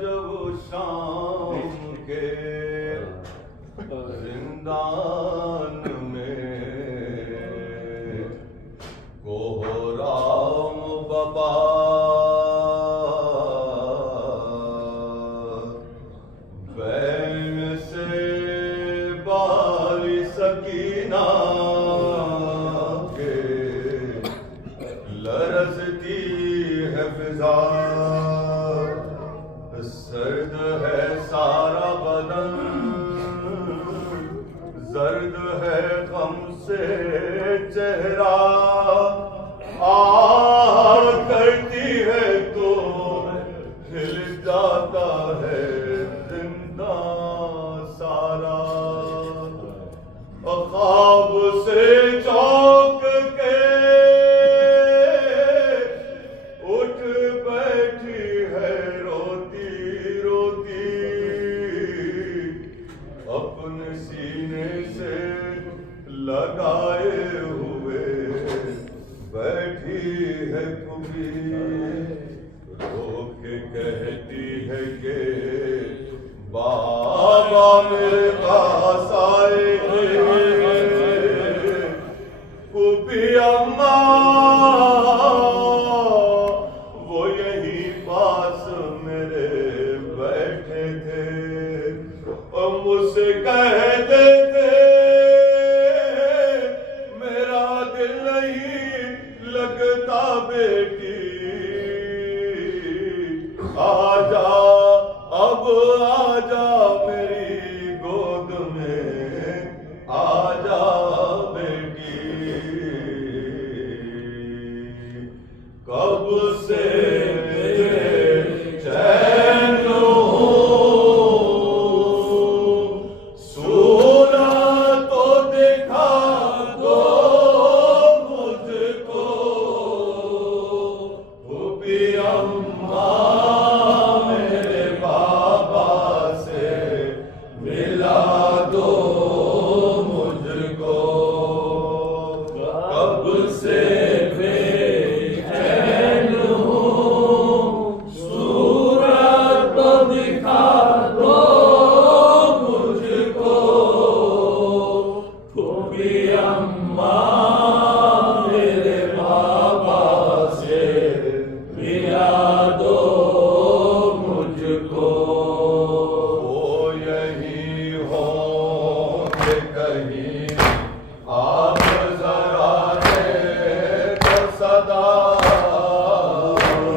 जब शाम के जिंदान में कोहराम बाबा बैन से बारी सकीना के लरजती है फिजा, सर्द है सारा बदन, जर्द है गम से चेहरा, करती है तो हिल जाता है जिंदा सारा। ख्वाब से चौंक के उठ बैठी है रोती रोती, अपने सीने से लगाए हुए बैठी है कुबी, रो के कहती है कि बाबा मेरे पास आए, कुबी अम्मा वो यहीं पास मेरे बैठे थे और मुझसे कहते थे मेरा दिल नहीं लगता बेटी, आजा अब आजा मेरी गोद में आजा बेटी, कब से चैन सोना तो देखा दो मुझको, भी अम्मा मेरे बाबा से मिला दो मुझको, कब से बेचैन हूँ, सूरत तो दिखा दो मुझको, भी अम्मा मेरे बाबा से मिला दो मुझको। वो यही होंगे कहीं आप जरा दे तो सदा,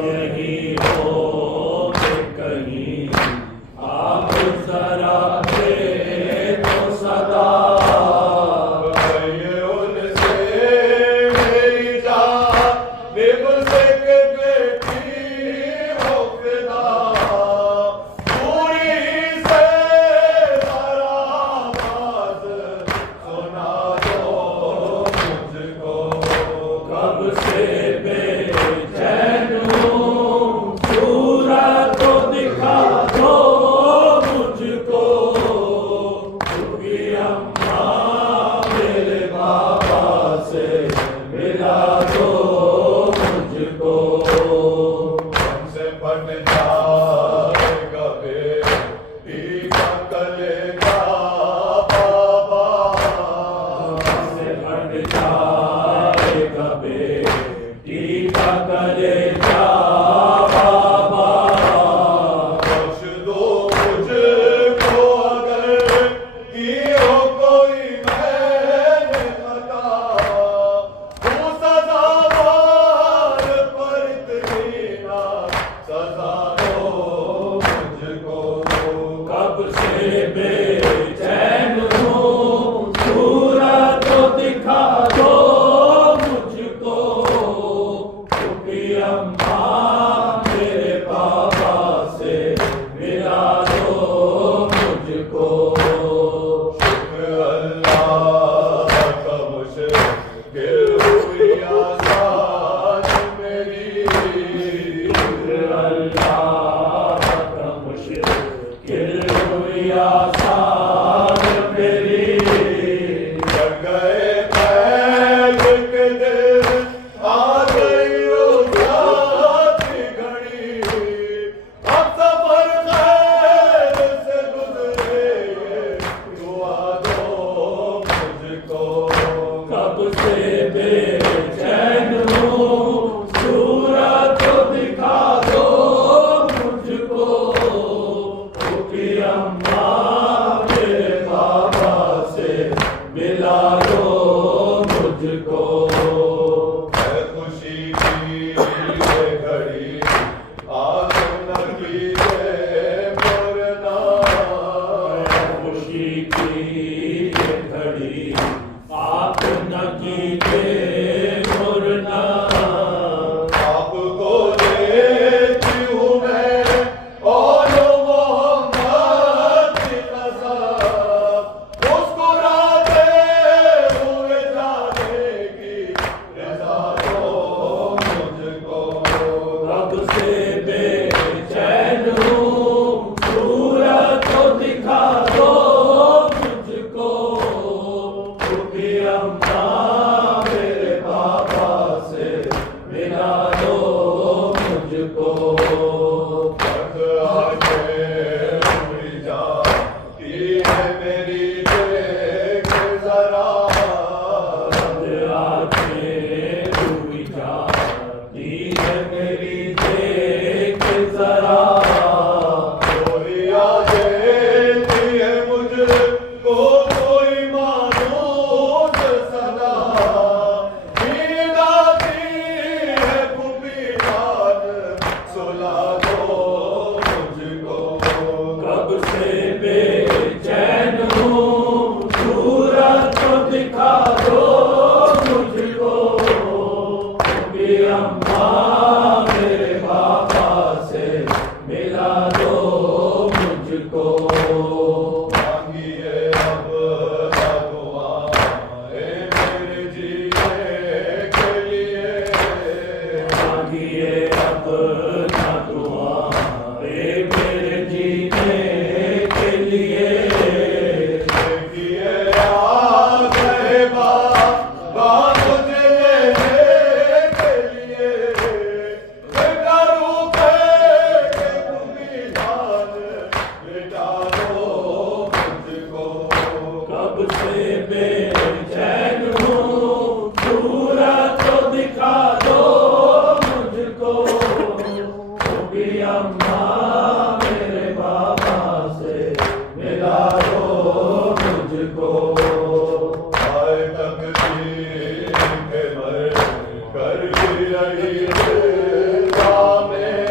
यही होंगे कहीं आप जरा दे तो सदा, ये उनसे मेरी जान बेबसे के बेटी हो फिदा, पूरी से सारा आवाज कब से बेचैन हूँ, सूरत दिखा दो मुझको, क्योंकि अम्मा मेरे बाबा से मिला दो मुझको। है खुशी की ये घड़ी आंख न कीजिए मोरना, खुशी की ये घड़ी आंख न कीजिए मोरना। आपको देखती हूँ मैं और मोहम्मद की कसम, मुस्कुराते हुए जानेगी रज़ा दो मुझको। कब से बेचैन हूँ, सूरत दिखा दो मुझको, क्योंकि अम्मा मेरे बाबा से मिला दो मुझको। दर्द आंखें हुई जाती है मेरी देख जरा, दर्द आंखें हुई जाती है मेरी देख जरा। कोई आ देती है मुझको कोई मानूस सदा, नींद आती है फूफी जान सुला दो मुझको। कब से बेचैन हूँ, सूरत दिखा दो मुझको, क्योंकि अम्मा मेरे बाबा से मिला दो मुझको। मांगिए अब दुआएं मेरे जीने के लिए, मांगिए अब दुआएं मेरे जीने के लिए। देखिए आ गए बाबा मुझे लेने के लिए, बेटा रूठे के भूमि जान बेटा दो मुझको। कब से बेचैन हूँ, सूरत दिखा दो मुझको, क्योंकि अम्मा मेरे बाबा से मिला दो मुझको। आए तकदीर के मर कर भी रही जिंदा में,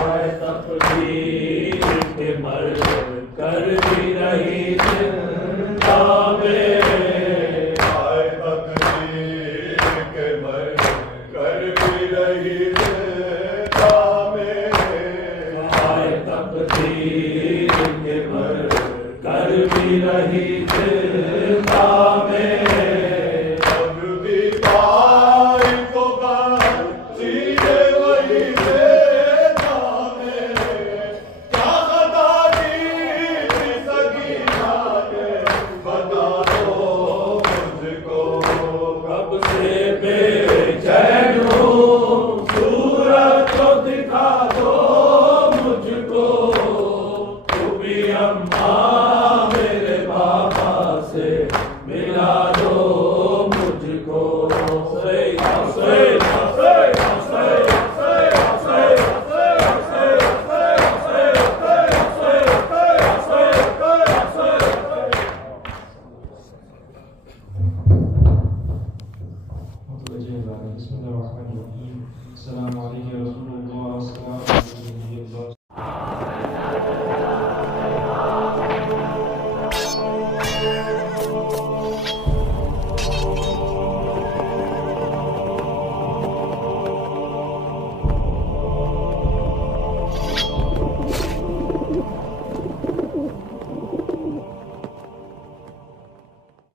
आए तकदीर के मर कर भी रही जिंदा में, आए तकदीर के मर कर भी रही जिंदा में, आए तकदीर के मर कर भी रही जिंदा में। अब भी पाई तो सीधे वही देता में, क्या खता की थी सगी जाने बता दो मुझको। कब से बेचैन हूँ, सूरत दिखा दो मुझको, क्योंकि अम्मा मेरे बाबा से मिला दो मुझको। Bismillahirrahmanirrahim. Assalamu alaikum warahmatullahi